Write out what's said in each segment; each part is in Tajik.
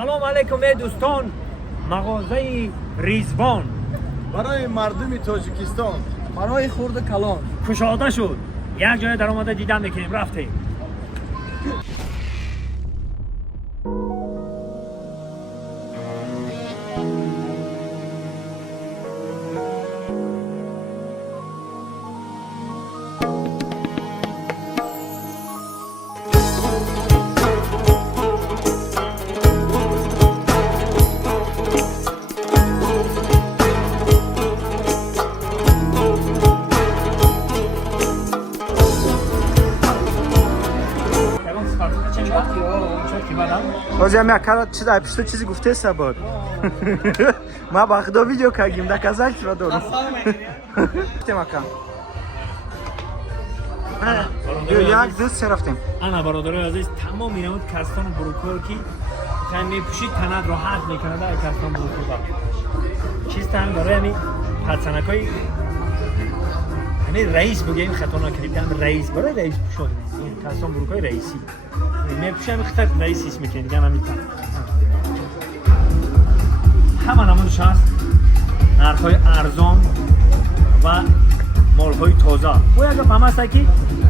салом алейкум дӯстон. мағозаи Ризвон барои мардуми Тоҷикистон, барои хурди калон кушода шуд. як ҷоя даромада дидан мекунем. рафтем. озям як кара чиза пишто чизи гуфтеса бод ма ба худо видео кардим доказательства дорам темака як дӯст се рафтем ана бародарои азиз тамом инамуд кастон бурукор ки хай мепӯшид танад роҳат мекунад ай кастон бурукор чистан барои ами патсанакои ами раис бигем хато накардидам раис барои раис пӯшод кастон бурукои раисӣ мепӯшам хитат раис ҳис мекунед диган амита ҳама намудаш ҳаст нархҳои арзон ва молҳои тоза бо як гап ҳам аста ки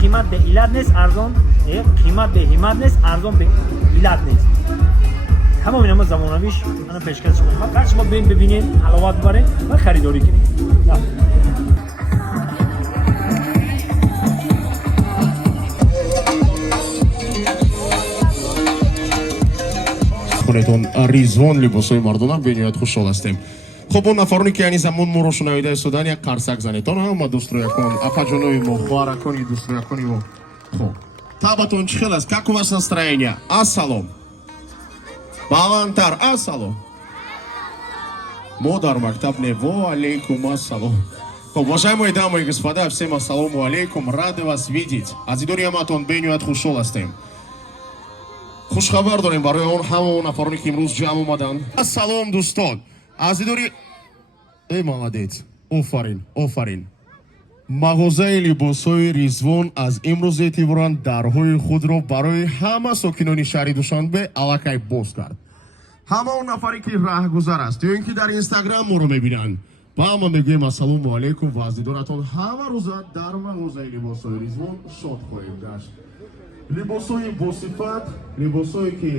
қимат бе иллат нест арзон қимат бе ҳимат нест арзон бе иллат нест тамом инама замонавиш ана пешкаш шуд фақат шумо бин бибинед ҳаловат бибаред ва харидорӣ кунед Ризвон либосои мардона бениҳоят хушҳол ҳастем. хуб он нафароне ки яъни замон моро шунавида истодан як қарсак занетон ҳама дӯстроякон апаҷонои мо хоҳаракони дӯстроякони мо хуб табатон чӣ хел аст как у вас настроение ассалом баландтар ассалом мо дар мактаб не во алейкум ассалом. Хуб уважаемые дамы и господа, всем ассалому алейкум, рады вас видеть. азидори ҳамаатон бениҳоят хушҳол ҳастем. хушхабар дорем барои он ҳама нафароне ки имрӯз ҷамъ омаданд. ассалом дӯстон азидори молодец офарин офарин мағозаи либосҳои Ризвон аз имрӯз эътиборан дарҳои худро барои ҳама сокинони шаҳри Душанбе аллакай боз кард. ҳама он нафаре ки раҳгузар аст ё ин ки дар инстаграм моро мебинанд ба ҳама мегӯем ассалому алейкум ва азидоратон ҳама рӯза дар мағозаи либосҳои Ризвон шод хоҳем гашт. либосҳои босифат, либосҳое ки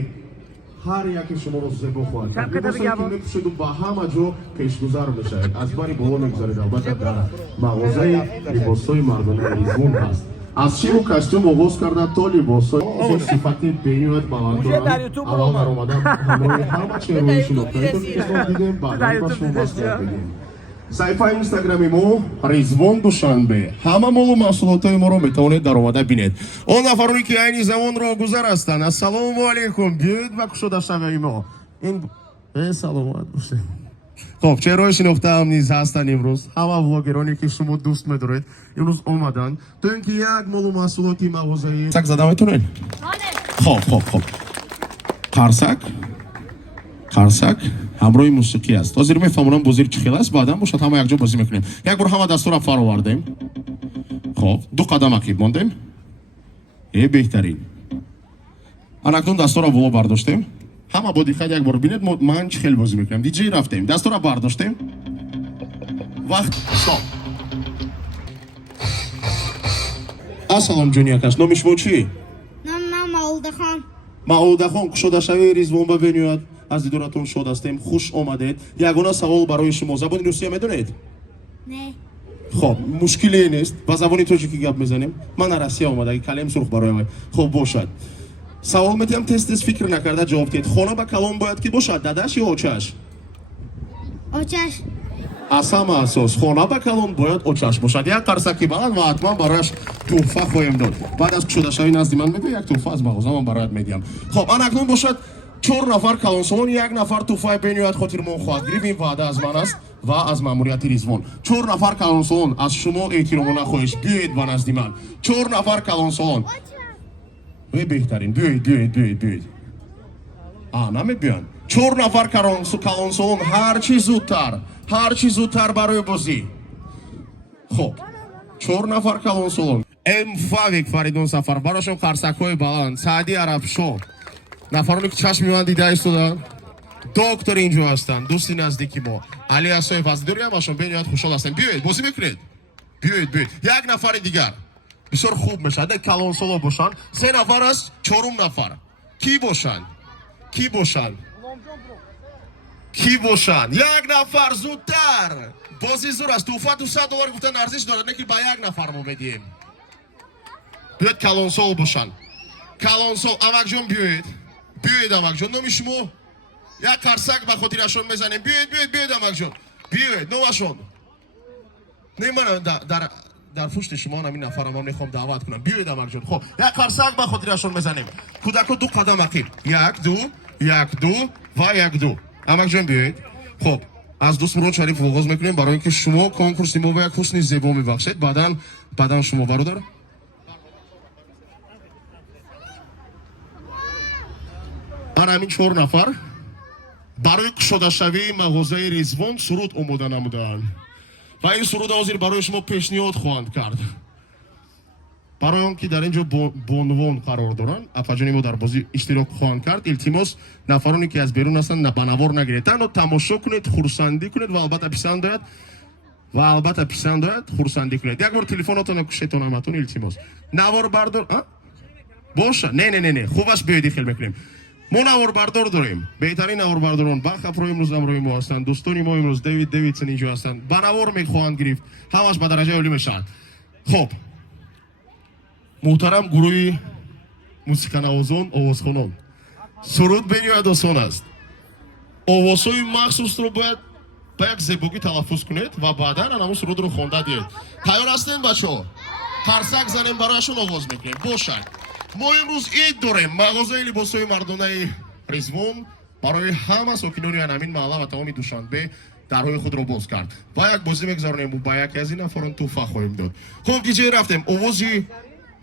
ҳар яке шуморо зебо хоҳад кард, либосҳое ки мепӯшеду ба ҳама ҷо пешгузар мешавед, аз бари боло мегузаред. албатта дар мағозаи либосҳои мардонаи Ризвон ҳаст. аз шиву костюм оғоз карда то либосҳои сифати бениҳоят баланд доранд. аввал дар омадан ҳамои ҳама чеҳраҳои шинохтаитон ки хизмат дидем, баъдан ба шумо маслиҳат медиҳем. саҳифаи инстаграми мо Ризвон Душанбе, ҳама молу маҳсулотҳои моро метавонед дар омада бинед. он нафароне ки айни замон роҳгузар ҳастанд, ассалому алейкум, биёед ба кушодашавии мо. Саломат бошед. хуб чеҳраҳои шинохтаам низ ҳастанд имрӯз. ҳама влогероне ки шумо дӯст медоред имрӯз омаданд то ин ки як молу маҳсулоти мағозаи сак зада метавонед. хуб қарсак қарсак ҳамроҳи мусиқӣ аст. ҳозир мефаҳмонам бозир чӣ хел аст, баъдан бошад ҳама якҷо бозӣ мекунем. як бор ҳама дастора фаровардем. хуб ду қадам ақиб мондем. беҳтарин. ана акнун дастора боло бардоштем. ҳама бо диққат як бор бинед ман чӣ хел бозӣ мекунам. диҷей рафтем, дастора бардоштем. вақт стоп. ассалом ҷониякаш, номи шумо чӣ? Номам Маъудахон. Маъудахон, кушодашавии Ризвон ба бениҳоят аз дидоратон шод ҳастем, хуш омадед. ягона савол барои шумо, забони русия медонед? Не. хуб мушкиле нест, ба забони тоҷикӣ гап мезанем. ман аз Россия омадам, калем сурх бароям. хуб бошад. савол медиҳам, тез фикр накарда ҷавоб диҳед. хона ба калон бояд ки бошад, дадаш ё очаш? Очаш. аз ҳама асос хона ба калон бояд очаш бошад. як қарсаки баланд ва ҳатман барояш тӯҳфа хоҳем дод. баъд аз кушодашавӣ назди ман мегӯ, як тӯҳфа аз мағоза ман барояд медиҳам. хуб ана акнун бошад 4 нафар калонсолон, як нафар тӯҳфаи бениҳоят хотирмон хоҳад гирифт. ин ваъда аз ман аст ва аз маъмурияти Ризвон. 4 нафар калонсолон аз шумо эҳтиромона хоҳиш, биёед ба назди ман. 4 нафар калонсолон. беҳтарин, биёед. намебиёнд. 4 нафар калонсолон, ҳарчи зудтар барои бозӣ. хуб 4 нафар калонсолон. Фавик Фаридон Сафар, барошон қарсакҳои баланд, Саъди Арабшо, нафароне ки чашм ман дида истоданд, доктор инҷо ҳастанд, дӯсти наздики мо. Али Асоев аздидори ҳамашон бениҳоят хушҳол ҳастанд. Биёед, бозӣ мекунед? Биёед. Як нафари дигар. Бисёр хуб мешад. Калонсоло бошанд. 3 нафар аст, 4 нафар. Ки бошанд? Як нафар зудтар. Бозӣ зур аст. Туҳфа $200 гуфтан арзиш дорад, не ки ба як нафар мо медиҳем. Биёед калонсол бошанд. Калонсол, Амакҷон биёед. Биёед Амакҷон, номи шумо? Як қарсак ба хотирашон мезанем. Биёед Амакҷон. Биёед, номашон. Не ман дар пушти шумо ҳамин нафарам мехоҳам даъват кунам. Биёед Амакҷон. Хоб, як қарсак ба хотирашон мезанем. Кӯдако 2 қадам ақиб. 1 2 ва 1 2. Амакҷон биёед. Хоб, аз дӯст Мурод Шариф оғоз мекунем барои ин ки шумо конкурси мо ба як ҳусни зебо мебахшед. Баъдан шумо бародар. Ман ҳамин 4 нафар барои кушодашавии мағозаи Ризвон суруд омода намудаанд. Ва ин суруд ҳозир барои шумо пешниҳод хоҳанд кард. Барои он ки дар ин ҷо бонувон қарор доранд, афаҷони мо дар бозӣ иштирок хоҳанд кард, илтимос нафароне ки аз берун ҳастанд ба навор нагиред. Танҳо тамошо кунед, хурсандӣ кунед ва албатта писанд ояд, хурсандӣ кунед. Як бор телефонотонро кушетон ҳаматон, илтимос. Навор бардор, боша? Не. Хубаш биёед хел мекунем. Мо наворбардор дорем. Беҳтарин наворбардорон ба хапро имрӯз ҳамроҳи мо ҳастанд. Дӯстони мо имрӯз Дэвидсон инҷо ҳастанд. Ба навор мехоҳанд гирифт. Ҳамаш ба дараҷаи олӣ мешаванд. Хоб. муҳтарам гурӯҳи мусиканавозон, овозхонон. Суруд бениҳоят осон аст. Овозҳои махсусро бояд ба як зебогӣ талаффуз кунед ва баъдан ҳамон сурудро хонда диҳед. Тайёр ҳастем бачаҳо? Қарсак занем барояшон оғоз мекунем. Бошад. Мо имрӯз ид дорем. Мағозаи либосҳои мардонаи Ризвон барои ҳама сокинони ҳамин маҳалла ва тамоми Душанбе дарҳои худро боз кард. Ва як бозӣ мегузаронем ба яке аз ин нафарон туҳфа хоҳем дод. Хоб, диҷей рафтем. Овози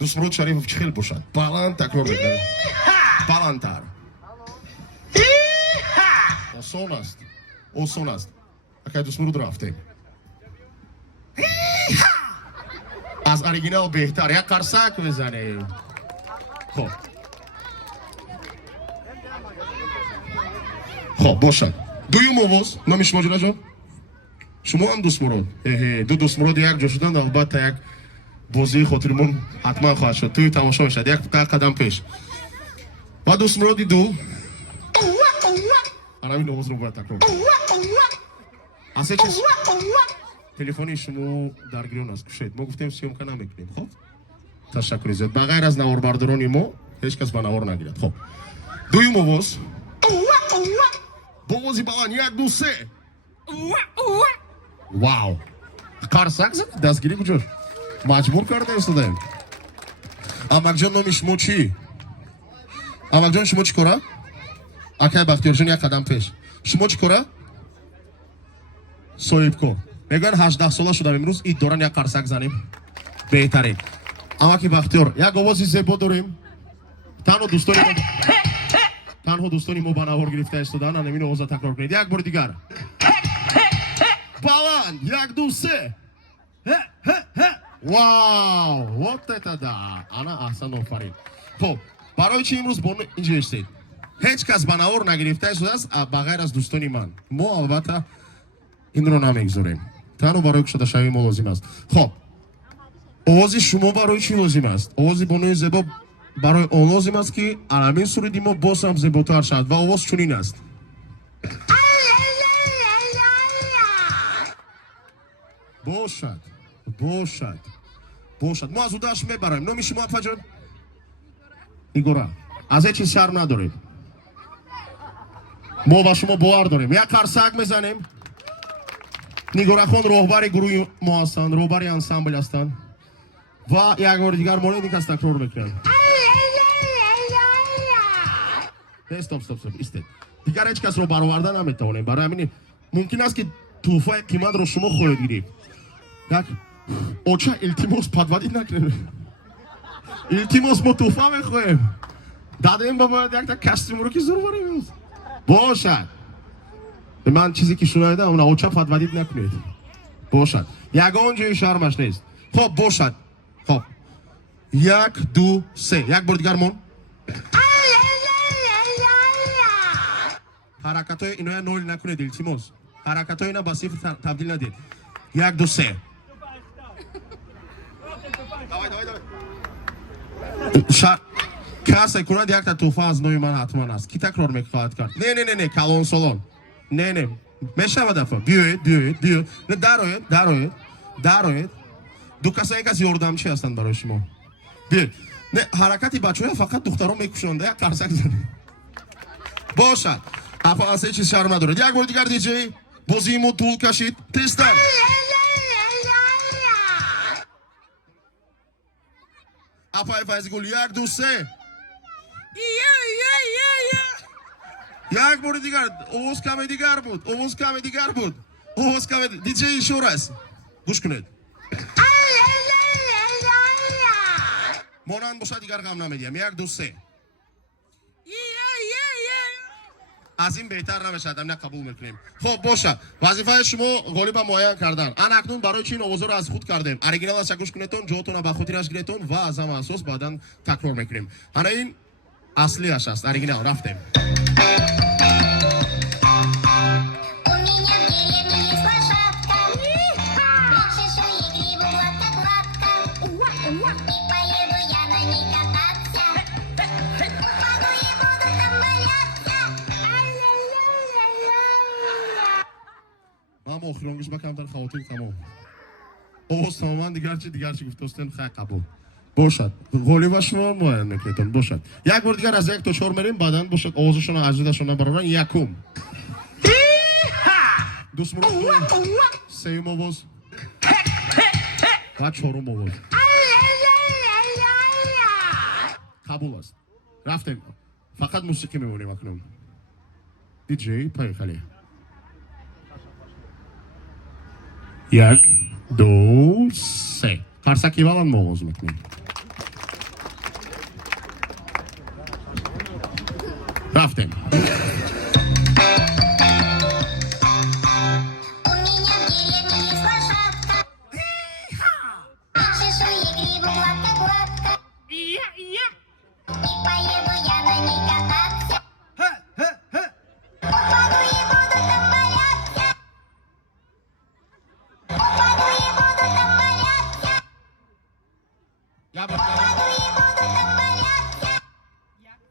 дӯст Мурод Шарифов чӣ хел бошад? Баланд такрор мекунем. Баландтар. Осон аст. Акай дӯст Мурод рафтем. аз оригинал беҳтар. Як қарсак мезанем. хоб бошад. дуюм овоз. номи шумо ҷонаҷон? шумо ҳам дӯст Мурод? ду дӯст Муроди як ҷо шуданд, албатта як бозии хотиримон ҳатман хоҳад шуд. тӯи тамошо мешавад. як қадам пеш. ва дӯст Муроди ду. ҳамин овозро бояд такрор. асе чиз телефони шумо дар гирён аст. кушед. мо гуфтем сиёмка намекунем. хоб? ташаккури зиёд. Ба ғайр аз наворбардорони мо ҳеҷ кас ба навор нагирад. хоб. дуюм овоз. бо овози баланд. 1 2 3. Вау. Қарсак зад? Дастгирӣ куҷо? Маҷбур карда истодаем. Амакҷон, номи шумо чӣ? Амакҷон, шумо чӣ кора? Акай Бахтиёрҷон, як қадам пеш. Шумо чӣ кора? Соҳибкор. Мегӯянд 18 сола шудам имрӯз ид доран як қарсак занем. Беҳтарин. Амаки Бахтиёр, як овози зебо дорем. Танҳо дӯстони мо ба навор гирифта истодаанд. Ҳамин овоза такрор кунед. Як бори дигар. Баланд. 1 2 3. Вау! Вот это да! Ана аҳсан, офарин. Хоб, барои чӣ имрӯз бо инҷо истед? Ҳеҷ кас ба навор нагирифта истодааст ба ғайр аз дӯстони ман. Мо албатта инро намегузорем. танҳо барои кушодашавии мо лозим аст. Хоб, овози шумо барои чӣ лозим аст? Овози Бонуи зебо барои он лозим аст ки ҳамин суруди мо боз ҳам зеботар шавад ва овоз чунин аст. Бошад. Мо аз удаш мебараем. Номи шумо Акфаҷон? Нигора. Аз ҳеҷ чиз шарм надорем. мо ба шумо бовар дорем. Як қарсак мезанем. Нигорахон роҳбари гурӯҳи мо ҳастанд, роҳбари ансамбл ҳастанд. Ва як бори дигар монед ин кас такрор мекунад. Стоп. Истед. Дигар ҳеҷ касро бароварда наметавонем. Барои ҳамин мумкин аст ки туҳфаи қиматро шумо хоҳед гирифт. як оча илтимос падвадӣ накунем. Илтимос мо туҳфа мехоҳем. дадем ба мо якта костюмро ки зур барем. бошад. ман чизе ки шунавидам уна оча падвадӣ накунед. бошад. ягон ҷои шармаш нест. хоб бошад. хоб. 1 2 3. як бор дигар мон. ҳаракатҳои иноя нол накунед илтимос. ҳаракатҳои ина ба сифр табдил надед. 1 2 3. کسی کند یک تا توفه از نوی من حتما است. کی تکرار میخواهد کرد؟ نه کلان سالان. نه میشه دفعه. بیاید. نه درآید. دو کسایی که از یاردمچی هستند برای شما. بیاید. نه حرکتی بچه‌ها فقط دختران میکشند. یک قرصک زنید. باشد. افا از چیز شرم ندارد. یک بار دیگر دیجی. بازیمو طول کشید. تستر. افای فایز گل 1 2 3. یک بار دیگر اوز کمی دیگر بود. دیجی ایشور است. گوش کنید. مانند باشه دیگر غم نمیدیم. 1 2 3. از این بهتر نمیشه. نه قبول میکنیم. خب باشه. وظیفه شما غالب معین کردن. اکنون برای چین آوازو رو از خود کردیم. اوریجینال از گوش کنیدتون جاتون به خاطرش گرفتون و از هم اساس بعداً تکرار میکنیم. حالا این اصلی است. اوریجینال رفتیم. اما آخرانگیش بکنم در خواتین تمام اوز تماما دیگر چی گفتستن خیلی قبول باشد غالی و شما معین میکنیتون باشد یک بار دیگر از 1 تا 4 میریم بعدن باشد آوازشون عجیدشون برابرن یکم دوست مرد سیم آواز و 4م آواز قبول است رفتیم فقط موسیقی میمونیم اکنون دیجی پای خالی 1 2 3 قرصکی بلند ما آواز میکنیم رفتیم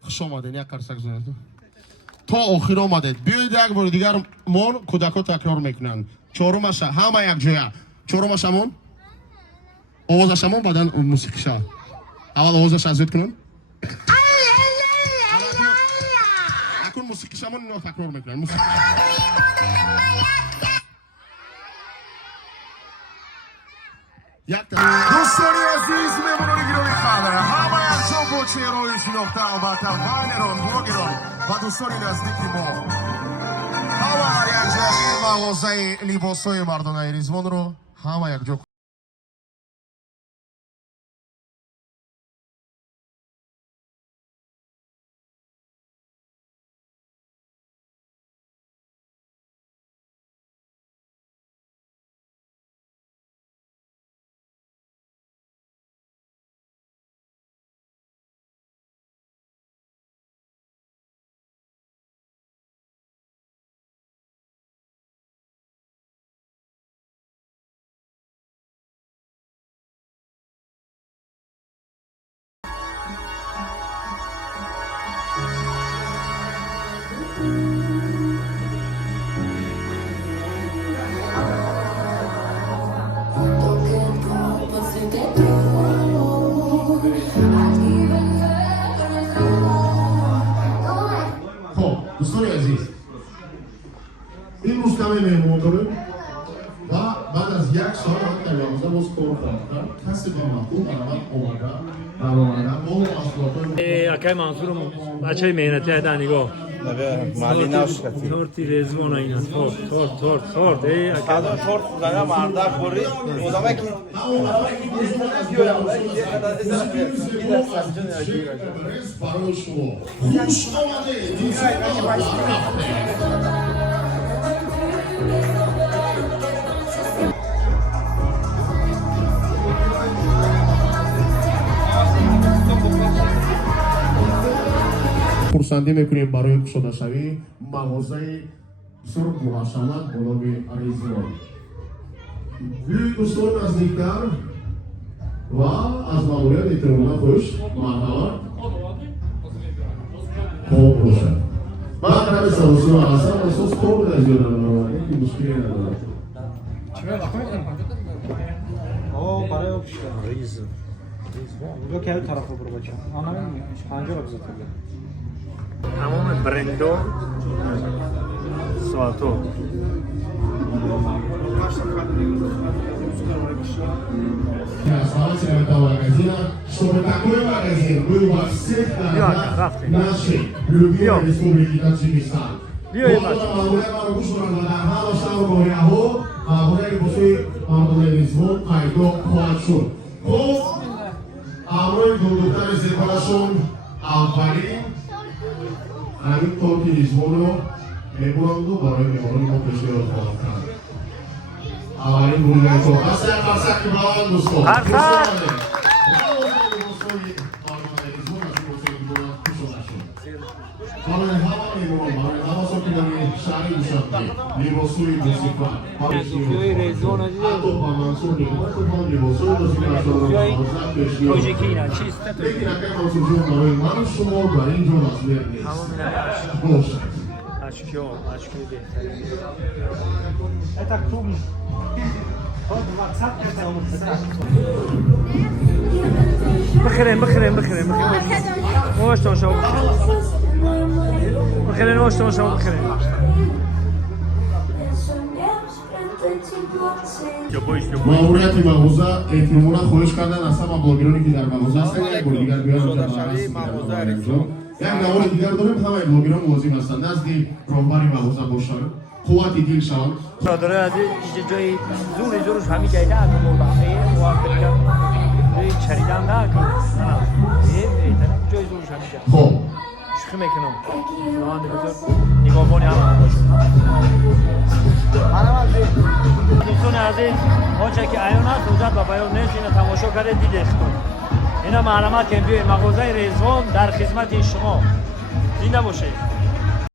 خوش آمدین یک قرصک زنید تا آخر آمدید بیایید یک بار دیگر مون کودکا تکرار میکنن 4مش همه یک جایه 4مش همون آوازش همون بعدن موسیقیش اول آوازش ازید کنن اکن موسیقیش همون اینا تکرار میکنن دوستانی عزیز مهمونان گرامی خاله همه یک جا با چهرهای شناخته و تفنران بلوگران و دوستانی نزدیکی ما همه یک جا این مغازه لباسای مردانه ریزوان رو همه یک جا دوستان عزیز این روز کمی مهمون داریم و بعد از 1 سال حتی 11 روز کار کردن کسی به مفهوم برامد اومدن ما محصولات اکای منصور بچه های مهنتی هستن نگاه مالی نوشکتی تورتی رزوان اینا تورت قدم تورت زنه مرده خوری مدامه که برای شما خوش خورسندی میکنیم برای کشاده شوی мағозаи бисёр муҳашамат бо номи Ризвон. Биёи дӯстон наздиктар ва аз маъмурияти эҳтиромона хуш марҳамат хоб бошад. Ман каме саросима ҳастам, эҳсос кор дар ҷоян ки мушкиле надорад. برای آبشتر ریز اونجا که اون طرف رو برو بچه آنها پنجا رو بزرد تمام برندو سوالتو Sobre такой магазин был во всех городах нашей любимой республики Таджикистан. Ризвон пайдо хоҳад шуд. Хуб, амрои гулдухтари зебарашон аввалин ҳамин торки ризвонро мебуранду барои меҳмонони мо пешниҳод хоҳад кард. Аввалин гулдухтари қарсаки баланд дӯстон. برای همه ایمان، برای همه ساکنان شهر دوشنبه، لباسوی موسیقی، حتی با منصور نیمت با لباسوی موسیقی تاجیکی اینا چیست؟ لیکن اگر منصور جون برای من شما در اینجا نظمیر نیست. باشه. اشکیو بهتره ایتا خوب بخيرين واشتون شو بخيرين واشتون شو بخيرين маъмурияти мағоза эҳтимоман хоҳиш кардан аз ҳама блогероне ки дар мағоза ҳастанд як бор дигар биёяд як навори дигар дорем ҳамаи блогерон лозим ҳастанд назди роҳбари мағоза бошанд қуввати дил шаванд داره از اینجا جای زورش همین جایی نه اگه موقعی موافقه روی چریدن نه جای زورش همین جایی خب شوخی میکنم نوانده بزرگ نگاهبانی هم باشم دوستان عزیز آنچه که ایان هست روزت و بیان نیست اینو تماشا کرده دیدختون اینا معلومات که بیای مغازه ریزوان در خدمت شما زنده باشه